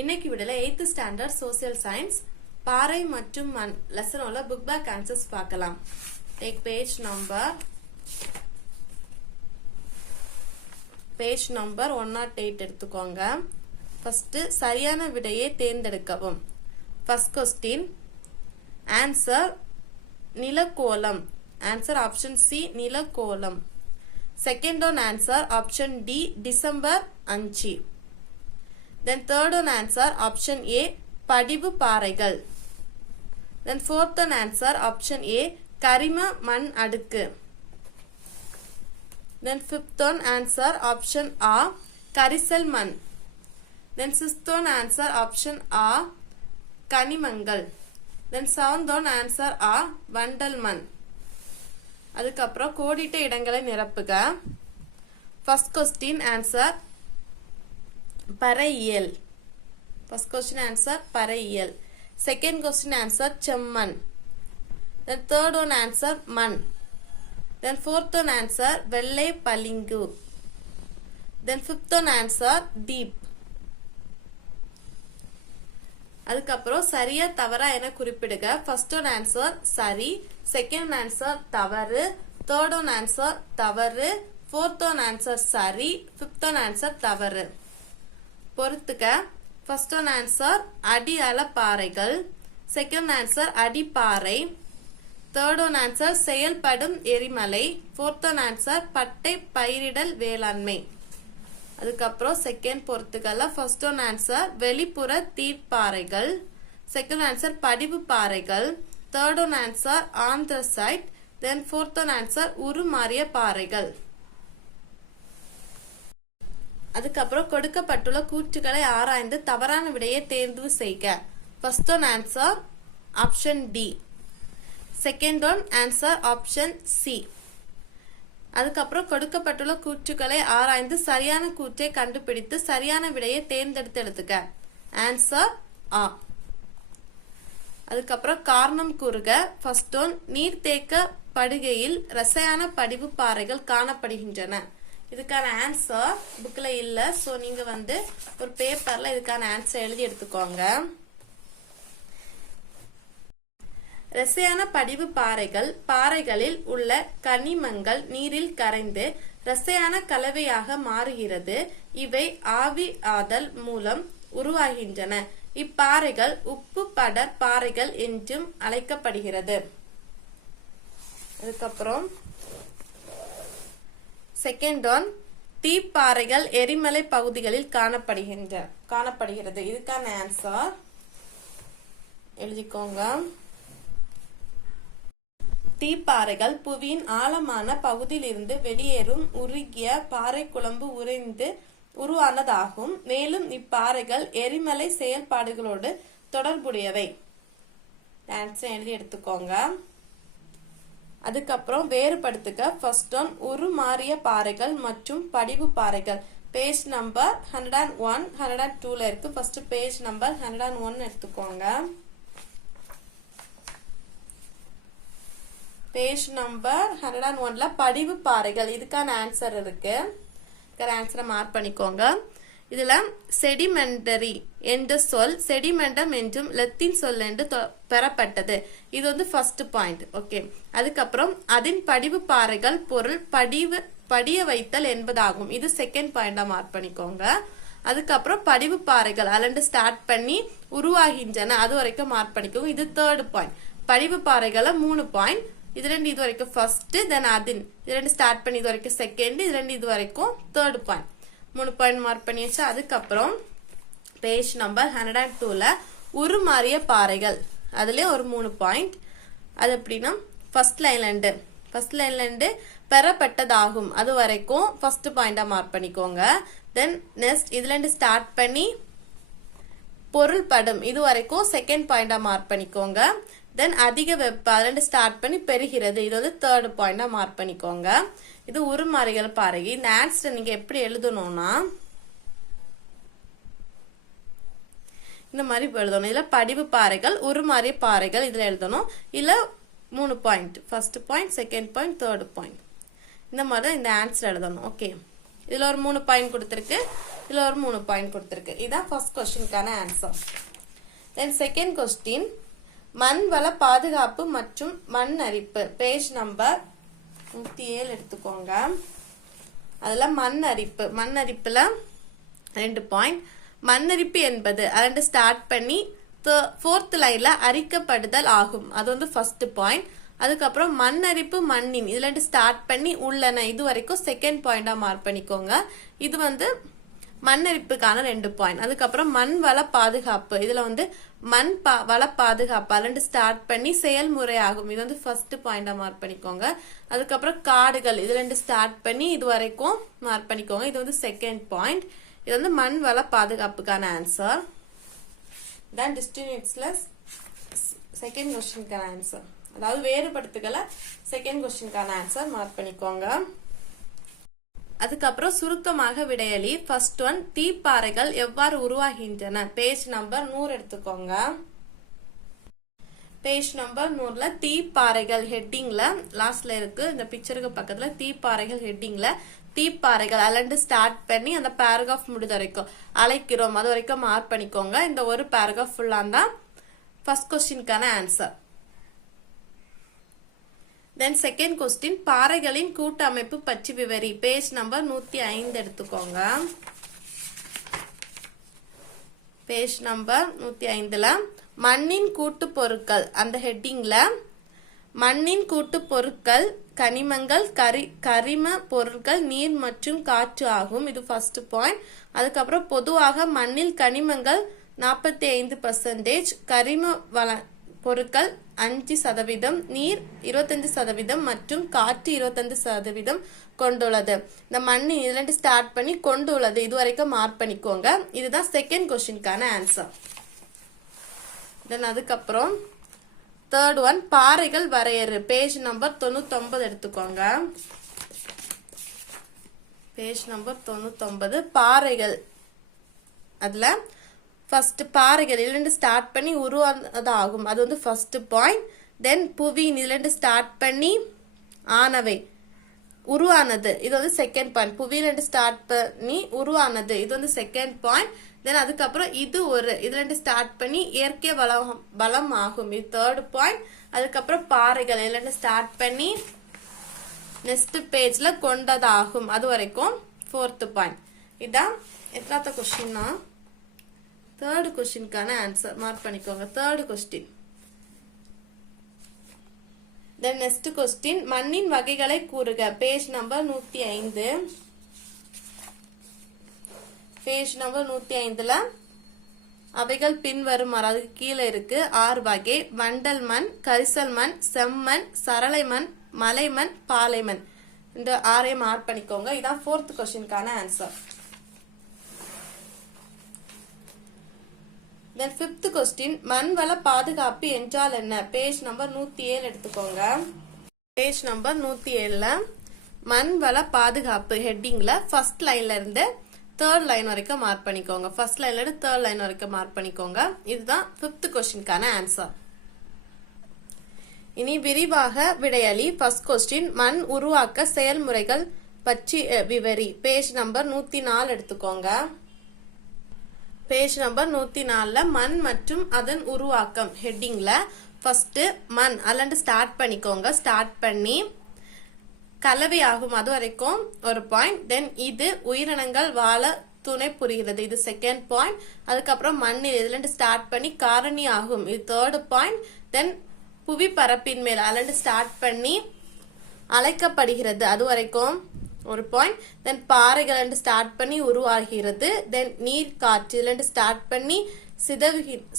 இன்னைக்கு விடல 8th standard social science பாறை மற்றும் மண் லெசனோட புக் பேக் ஆன்சர்ஸ் பார்க்கலாம். டேக் பேஜ் நம்பர் 108 எடுத்துக்கோங்க. ஃபர்ஸ்ட் சரியான விடையை தேர்ந்தெடுக்கவும். ஃபர்ஸ்ட் கொஸ்டின் ஆன்சர் நிலக்கோலம். ஆன்சர் ஆப்ஷன் சி நிலக்கோலம். Second one answer option D December 5. Then third one answer option A படிவு பாறைகள். Then fourth one answer option A கரிம மண் அடுக்கு. Then fifth one answer option A கரிசல் மண். Then sixth one answer option A கனிமங்கள். Then seventh one answer A வண்டல் மண். அதுக்கப்புறம் கோடிட்ட இடங்களை நிரப்புக. First question answer பறையியல். First question answer பறையியல். Second question answer செம்மண். Then third one answer மண். Then fourth one answer வெள்ளை பளிங்கு. Then fifth one answer deep. அதுக்கப்புறம் சரியா தவறா என குறிப்பிடுக. First one answer சரி, second answer தவறு, third one answer தவறு, fourth one answer சரி, fifth one answer தவறு. பொறுத்துக்க. ஃபர்ஸ்ட் ஒன் ஆன்சர் அடியால பாறைகள், செகண்ட் ஆன்சர் அடிப்பாறை, தேர்ட் ஒன் ஆன்சர் செயல்படும் எரிமலை, ஃபோர்த் ஒன் ஆன்சர் பட்டை பயிரிடல் வேளாண்மை. அதுக்கப்புறம் செகண்ட் பொறுத்துக்கல. ஃபர்ஸ்ட் ஒன் ஆன்சர் வெளிப்புற தீர்ப்பாறைகள், செகண்ட் ஆன்சர் படிவு பாறைகள், third one answer anthracite, then fourth one answer உருமாறிய பாறைகள். அதுக்கப்புறம் கொடுக்கப்பட்டுள்ள கூற்றுகளை ஆராய்ந்து தவறான விடையை தேர்வு செய்க. First one answer option D, second one answer option C. அதுக்கப்புறம் கொடுக்கப்பட்டுள்ள கூற்றுகளை ஆராய்ந்து சரியான கூற்றை கண்டுபிடித்து சரியான விடையை தேர்ந்தெடுத்து எழுதுக. ஆன்சர் ஆ. அதுக்கப்புறம் காரணம் கூறுக. ஃபர்ஸ்ட் ஒன் நீர்த்தேக்க படுகையில் ரசாயன படிவு பாறைகள் காணப்படுகின்றன. இதுக்கான ஆன்சர் புக்ல இல்ல, சோ நீங்க ஒரு பேப்பர்ல இதுக்கான ஆன்சர் எழுதி எடுத்துக்கோங்க. ரசாயன படிவு பாறைகள் பாறைகளில் உள்ள கனிமங்கள் நீரில் கரைந்து ரசாயன கலவையாக மாறுகிறது. இவை ஆவி ஆதல் மூலம் உருவாகின்றன. இப்பாறைகள் உப்பு படர் பாறைகள் என்றும் அழைக்கப்படுகிறது. அதுக்கப்புறம் செகண்ட் ஒன் தீப்பாறைகள் எரிமலை பகுதிகளில் காணப்படுகிறது. இதுக்கான ஆன்சர் எழுதிக்கோங்க. தீப்பாறைகள் புவியின் ஆழமான பகுதியில் இருந்து வெளியேறும் உருகிய பாறை குழம்பு உறைந்து உருவானதாகும். மேலும் இப்பாறைகள் எரிமலை செயல்பாடுகளோடு தொடர்புடையவை. ஆன்சர் எழுதி எடுத்துக்கோங்க. அதுக்கப்புறம் வேறுபடுத்துக. ஃபர்ஸ்ட் ஒன் உருமாறிய பாறைகள் மற்றும் படிவு பாறைகள். பேஜ் நம்பர் 101 102ல இருக்கு. ஃபர்ஸ்ட் பேஜ் நம்பர் 101 எடுத்துக்கோங்க. பேஜ் நம்பர் 101ல படிவு பாறைகள் இதுக்கான ஆன்சர் இருக்கு. ஆன்சரை மார்க் பண்ணிக்கோங்க. இதுல செடிமெண்டரி என்ற சொல் செடிமெண்டம் என்றும் லத்தீன் சொல் என்று பெறப்பட்டது. இது ஃபர்ஸ்ட் பாயிண்ட். ஓகே. அதுக்கப்புறம் அதன் படிவு பாறைகள் பொருள் படிய வைத்தல் என்பதாகும். இது செகண்ட் பாயிண்டா மார்க் பண்ணிக்கோங்க. அதுக்கப்புறம் படிவு பாறைகள் அலண்டு ஸ்டார்ட் பண்ணி உருவாகின்றன, அது வரைக்கும் மார்க் பண்ணிக்கோங்க. இது தேர்ட் பாயிண்ட். படிவு பாறைகளை 3 பாயிண்ட். இது ரெண்டு இது வரைக்கும் ஃபர்ஸ்ட், தென் அதன் இது ரெண்டு ஸ்டார்ட் பண்ணி இது வரைக்கும் செகண்ட், இது ரெண்டு இது வரைக்கும் தேர்ட் பாயிண்ட். 3 பாயிண்ட் மார்க் பண்ணியாச்சு. அதுக்கப்புறம் பேஜ் நம்பர் 102ல உருமாறிய பாறைகள் அதுல ஒரு 3 பாயிண்ட். அது எப்படின்னா ஃபர்ஸ்ட் லைன்ல இருந்து பெறப்பட்டதாகும், அது வரைக்கும் ஃபர்ஸ்ட் பாயிண்டா மார்க் பண்ணிக்கோங்க. தென் நெக்ஸ்ட் இதுல இருந்து ஸ்டார்ட் பண்ணி பொருள் படும் இது வரைக்கும் செகண்ட் பாயிண்டா மார்க் பண்ணிக்கோங்க. தென் அதிக வெப்ப அதுல இருந்து ஸ்டார்ட் பண்ணி பெறுகிறது, இது தேர்ட் பாயிண்டா மார்க் பண்ணிக்கோங்க. இது உருமாறிகள் பாறை. இந்த ஆன்சர் நீங்க எப்படி எழுதணும்னா இந்த மாதிரி எழுதணும். இதுல படிவு பாறைகள் உருமாறிய பாறைகள் இதுல எழுதணும். இல்ல 3 point, first point, second point, third point, இந்த மாதிரி தான் இந்த ஆன்சர் எழுதணும். ஓகே. இதுல ஒரு 3 பாயிண்ட் கொடுத்திருக்கு. இதுல ஒரு 3 பாயிண்ட் கொடுத்திருக்கு. இதான் ஃபர்ஸ்ட் क्वेश्चनக்கான ஆன்சர். தென் செகண்ட் क्वेश्चन மண் வள பாதுகாப்பு மற்றும் மண் அரிப்பு பேஜ் நம்பர் 107 எடுத்துக்கோங்க. அதுல மண் அரிப்புல 2 பாயிண்ட். மண்ணரிப்பு என்பது அதோட ஸ்டார்ட் பண்ணி 4th லைன்ல அரிக்கப்படுதல் ஆகும். அது வந்து ஃபர்ஸ்ட் பாயிண்ட். அதுக்கப்புறம் மண்ணரிப்பு மண்ணின் இதுல ஸ்டார்ட் பண்ணி உள்ளன இது வரைக்கும் செகண்ட் பாயிண்டா மார்க் பண்ணிக்கோங்க. இது வந்து மண்ணரிப்புக்கான 2 பாயிண்ட். அதுக்கப்புறம் மண் வள பாதுகாப்பு இதுல வந்து மண் வள பாதுகாப்பு அதுல ஸ்டார்ட் பண்ணி செயல்முறை ஆகும். இது வந்து ஃபர்ஸ்ட் பாயிண்டா மார்க் பண்ணிக்கோங்க. அதுக்கப்புறம் காடுகள் இதுல ஸ்டார்ட் பண்ணி இது வரைக்கும் மார்க் பண்ணிக்கோங்க. இது வந்து செகண்ட் பாயிண்ட். இது வந்து மண் வள பாதுகாப்புக்கான ஆன்சர். தான் டிஸ்டிங்விஷ்ல செகண்ட் क्वेश्चनக்கான ஆன்சர். அதாவது வேறுபடுத்துகளை செகண்ட் क्वेश्चनக்கான ஆன்சர் மார்க் பண்ணிக்கோங்க. அதுக்கப்புறம் சுருக்கமாக விடையளி. ஃபர்ஸ்ட் ஒன் தீப்பாறைகள் எவ்வாறு உருவாகின்றன பேஜ் நம்பர் 100 எடுத்துக்கோங்க. பேஜ் நம்பர் 100ல தீப்பாறைகள் ஹெட்டிங்ல லாஸ்ட்ல இருக்கு. இந்த பிக்சருக்கு பக்கத்துல தீப்பாறைகள் ஹெட்டிங்ல தீப்பாறைகள் அலண்டு ஸ்டார்ட் பண்ணி அந்த பேராகிராஃப் முடிஞ்ச வரைக்கும் அழைக்கிறோம் அது வரைக்கும் மார்க் பண்ணிக்கோங்க. இந்த ஒரு பேராகிராஃப் ஃபுல்லா தான் ஃபர்ஸ்ட் क्वेश्चनக்கான ஆன்சர். தென் செகண்ட் क्वेश्चन பாறைகளின் கூட்டமைப்பு பற்றி விவரி பேஜ் நம்பர் 105 எடுத்துக்கோங்க. பேஜ் நம்பர் 105ல மண்ணின் கூட்டு பொருட்கள் அந்த ஹெட்டிங்ல மண்ணின் கூட்டு பொருட்கள் கனிமங்கள் கரிம பொருட்கள் நீர் மற்றும் காற்று ஆகும். இது ஃபர்ஸ்ட் பாயிண்ட். அதுக்கப்புறம் பொதுவாக மண்ணில் கனிமங்கள் 45%, கரிம பொருட்கள் 5%, நீர் 25% மற்றும் காற்று 25% கொண்டுள்ளது. இந்த மண்ணு இதுல ஸ்டார்ட் பண்ணி கொண்டுள்ளது இது வரைக்கும் மார்க் பண்ணிக்கோங்க. இதுதான் செகண்ட் क्वेश्चनக்கான ஆன்சர். தென் அதுக்கப்புறம் தேர்ட் ஒன் பாறைகள் வரையறு பேஜ் நம்பர் 99 எடுத்துக்கோங்க. பேஜ் நம்பர் 99 பாறைகள் அதுல ஃபர்ஸ்ட் பாறைகள் இதுல ஸ்டார்ட் பண்ணி உருவானதாகும். அது வந்து ஃபர்ஸ்ட் பாயிண்ட். தென் புவியின் இதுல ஸ்டார்ட் பண்ணி ஆனவை உருவானது இது வந்து செகண்ட் பாயிண்ட். புவியில ஸ்டார்ட் பண்ணி உருவானது இது வந்து செகண்ட் பாயிண்ட். தென் அதுக்கப்புறம் இது ஒரு இதுல ஸ்டார்ட் பண்ணி இயற்கை வளம் ஆகும் இது தேர்ட் பாயிண்ட். அதுக்கப்புறம் பாறைகள் இதுல ஸ்டார்ட் பண்ணி நெக்ஸ்ட் பேஜ்ல கொண்டதாகும் அது வரைக்கும் ஃபோர்த் பாயிண்ட். இதான் எத்தனாவது क्वेश्चनனா தேர்ட் क्वेश्चनக்கான ஆன்சர் மார்க் பண்ணிக்கோங்க. Third question. Then next question மண்ணின் வகைகளை கூறுக பேஜ் நம்பர் 105. பேஜ் நம்பர் 105ல அவைகள் பின்வருமாறு அதுக்கு கீழே இருக்கு 6 வகை. வண்டல் மண், கரிசல் மண், செம்மண், சரளை மண், மலைமண், பாலைமண். இந்த 6ஐயும் மார்க் பண்ணிக்கோங்க. இதான் ஃபோர்த் क्वेश्चनக்கான ஆன்சர். தென் ஃபிஃப்த் क्वेश्चन மண் வள பாதுகாப்பு என்றால் என்ன பேஜ் நம்பர் 107 எடுத்துக்கோங்க. பேஜ் நம்பர் 107ல மண் வள பாதுகாப்பு ஹெட்டிங்ல ஃபர்ஸ்ட் லைன்ல இருந்து தேர்ட் லைன் வரைக்கும் மார்க் பண்ணிக்கோங்க. ஃபர்ஸ்ட் லைன்ல இருந்து தேர்ட் லைன் வரைக்கும் மார்க் பண்ணிக்கோங்க. இதுதான் ஃபிஃப்த் क्वेश्चनக்கான ஆன்சர். இனி விரிவாக விடையளி. ஃபர்ஸ்ட் क्वेश्चन மண் உருவாக்க செயல்முறைகள் பற்றி விவரி பேஜ் நம்பர் 104 எடுத்துக்கோங்க. பேஜ் நம்பர் 104ல மண் மற்றும் அதன் உருவாக்கம் ஹெட்டிங்ல ஃபர்ஸ்ட் மண் அலண்டு ஸ்டார்ட் பண்ணிக்கோங்க. ஸ்டார்ட் பண்ணி கலவை ஆகும் அது வரைக்கும் ஒரு பாயிண்ட். தென் இது உயிரினங்கள் வாழ துணை புரிகிறது இது செகண்ட் பாயிண்ட். அதுக்கப்புறம் மண்ணில் இதுல ஸ்டார்ட் பண்ணி காரணி ஆகும் இது தேர்ட் பாயிண்ட். தென் புவி பரப்பின் மேல் அலண்டு ஸ்டார்ட் பண்ணி அழைக்கப்படுகிறது அது வரைக்கும் ஒரு பாயிண்ட். தென் பாறைகள் ஸ்டார்ட் பண்ணி உருவாகிறது. தென் நீர் காற்று இதுல ஸ்டார்ட் பண்ணி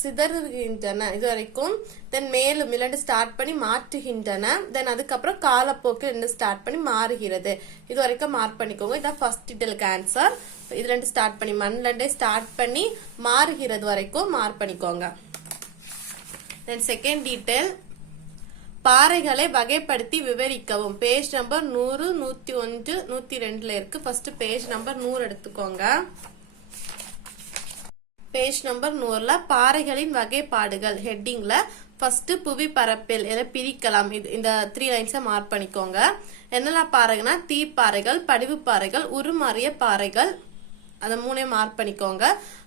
சிதறுகின்றன இது வரைக்கும். தென் மேலும் இல்லைன்னு ஸ்டார்ட் பண்ணி மாற்றுகின்றன. தென் அதுக்கப்புறம் காலப்போக்கில் ஸ்டார்ட் பண்ணி மாறுகிறது இது வரைக்கும் மார்க் பண்ணிக்கோங்க. இதான் ஃபர்ஸ்ட் டீட்டெயிலுக்கு ஆன்சர். இதுல ஸ்டார்ட் பண்ணி மண்ல ஸ்டார்ட் பண்ணி மாறுகிறது வரைக்கும் மார்க் பண்ணிக்கோங்க. தென் செகண்ட் டீட்டெயில் பாறைகளை வகைப்படுத்தி விவரிக்கவும் பேஜ் நம்பர் 100, 101, 102ல இருக்கு. ஃபர்ஸ்ட் பேஜ் நம்பர் 100 எடுத்துக்கோங்க. பேஜ் நம்பர் 100ல பாறைகளின் வகைப்பாடுகள் ஹெட்டிங்ல ஃபர்ஸ்ட் புவி பரப்பில் என பிரிக்கலாம். இந்த 3 லைன்ஸை மார்க் பண்ணிக்கோங்க. என்னெல்லாம் பாறைகள்னா தீப்பாறைகள், படிவு பாறைகள், உருமாறிய பாறைகள், அதை 3 மார்க் பண்ணிக்கோங்க.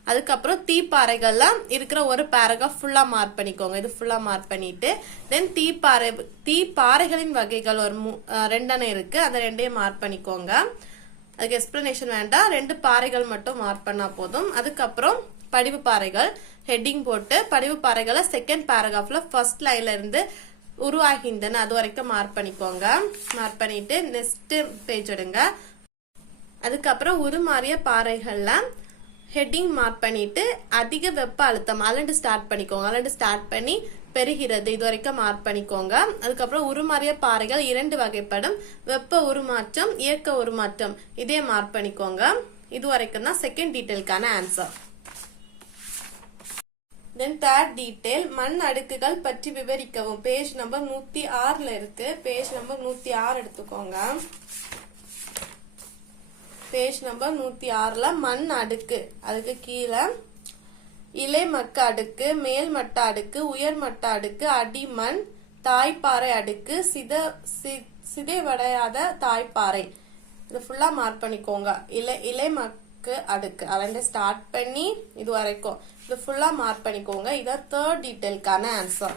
அதுக்கப்புறம் தீப்பாறைகள்லாம் இருக்கிற ஒரு பேராகிராஃப் ஃபுல்லா மார்க் பண்ணிக்கோங்க. இது ஃபுல்லா மார்க் பண்ணிட்டு தென் தீப்பாறைகளின் வகைகள் ஒரு 2 இருக்கு, அந்த 2 மார்க் பண்ணிக்கோங்க. அதுக்கு எக்ஸ்பிளனேஷன் வேண்டாம், 2 பாறைகள் மட்டும் மார்க் பண்ணா போதும். அதுக்கப்புறம் படிவு பாறைகள் ஹெட்டிங் போட்டு படிவு பாறைகளை செகண்ட் பேராகிராஃப்ல ஃபர்ஸ்ட் லைன்ல இருந்து உருவாகின்றன அது வரைக்கும் மார்க் பண்ணிக்கோங்க. மார்க் பண்ணிட்டு நெக்ஸ்ட் பேஜ் எடுங்க. அதுக்கப்புறம் உருமாறிய பாறைகள்ல ஹெட்டிங் மார்க் பண்ணிட்டு அதிக வெப்ப அழுத்தம் அலண்டு ஸ்டார்ட் பண்ணிக்கோங்க. அலண்டு ஸ்டார்ட் பண்ணி பெறுகிறது இது வரைக்கும் மார்க் பண்ணிக்கோங்க. அதுக்கப்புறம் உருமாறிய பாறைகள் 2 வகைப்படும், வெப்ப உருமாற்றம், இயக்க உருமாற்றம். இதே மார்க் பண்ணிக்கோங்க. இது வரைக்கும் தான் செகண்ட் டீடைலுக்கான ஆன்சர். தென் தேர்ட் டீடைல் மண் அடுக்குகள் பற்றி விவரிக்கவும். பேஜ் நம்பர் 106ல இருக்கு. பேஜ் நம்பர் 106 எடுத்துக்கோங்க. பேஜ் நம்பர் 106ல மண் அடுக்கு, அதுக்கு கீழே இலைமட்ட அடுக்கு, மேல்மட்ட அடுக்கு, உயர்மட்ட அடுக்கு, அடிமண், தாய்ப்பாறை அடுக்கு, சிதைவடையாத தாய்ப்பாறை. இது ஃபுல்லா மார்க் பண்ணிக்கோங்க. இலைமக்கு அடுக்கு அலண்டு ஸ்டார்ட் பண்ணி இது வரைக்கும் இது ஃபுல்லா மார்க் பண்ணிக்கோங்க. இதான் தேர்ட் டீடைலுக்கான ஆன்சர்.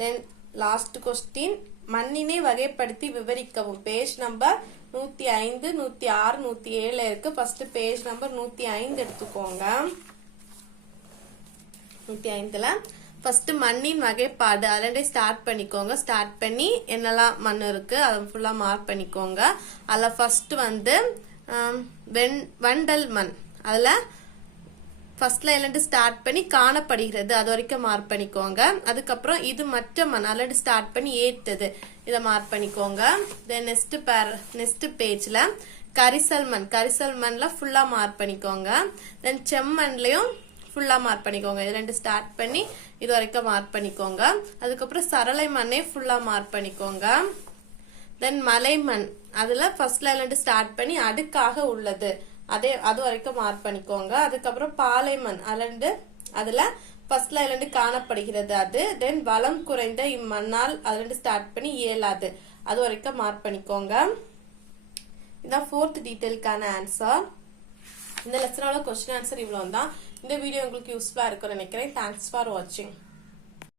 தென் லாஸ்ட் கொஸ்டின் மண்ணினை வகைப்படுத்தி விவரிக்கவும். பேஜ் நம்பர் 105, 106, 107 இருக்கு. ஃபர்ஸ்ட் பேஜ் நம்பர் 105 எடுத்துக்கோங்க. 105ல ஃபர்ஸ்ட் மண்ணின் வகைப்பாடு அதே ஸ்டார்ட் பண்ணிக்கோங்க. ஸ்டார்ட் பண்ணி என்னெல்லாம் மண் இருக்கு அதை ஃபுல்லா மார்க் பண்ணிக்கோங்க. அதுல ஃபர்ஸ்ட் வந்து வண்டல் மண், அதுல ஃபர்ஸ்ட் லைன்ல ஸ்டார்ட் பண்ணி காணப்படுகிறது அது வரைக்கும் மார்க் பண்ணிக்கோங்க. அதுக்கப்புறம் இது மற்ற மண் அல்லது ஸ்டார்ட் பண்ணி ஏத்தது இதை மார்க் பண்ணிக்கோங்க. தென் நெக்ஸ்ட் பேஜ்ல கரிசல் மண்ல ஃபுல்லா மார்க் பண்ணிக்கோங்க. தென் செம்மண்லயும் ஃபுல்லா மார்க் பண்ணிக்கோங்க. இது 2 ஸ்டார்ட் பண்ணி இது வரைக்கும் மார்க் பண்ணிக்கோங்க. அதுக்கப்புறம் சரளை மண்ணே ஃபுல்லா மார்க் பண்ணிக்கோங்க. தென் மலை மண், அதுல ஃபர்ஸ்ட் லைன்ல ஸ்டார்ட் பண்ணி அடுக்காக உள்ளது அது வரைக்கும் மார்க் பண்ணிக்கோங்க. அதுக்கப்புறம் பாலை மண் அதுல ஃபர்ஸ்ட் லைன்ல காணப்படுகிறது அது. தென் வளம் குறைந்த இம்மண்ணால் அதுல ஸ்டார்ட் பண்ணி இயலாது அது வரைக்கும் மார்க் பண்ணிக்கோங்க. இதான் 4th டீடைலுக்கான ஆன்சர். இந்த லெசனோட கொஸ்டின் ஆன்சர் இவ்வளவு தான். இந்த வீடியோ உங்களுக்கு யூஸ்ஃபுல்லா இருக்கும்னு நினைக்கிறேன். தேங்க்ஸ் ஃபார் வாட்சிங்.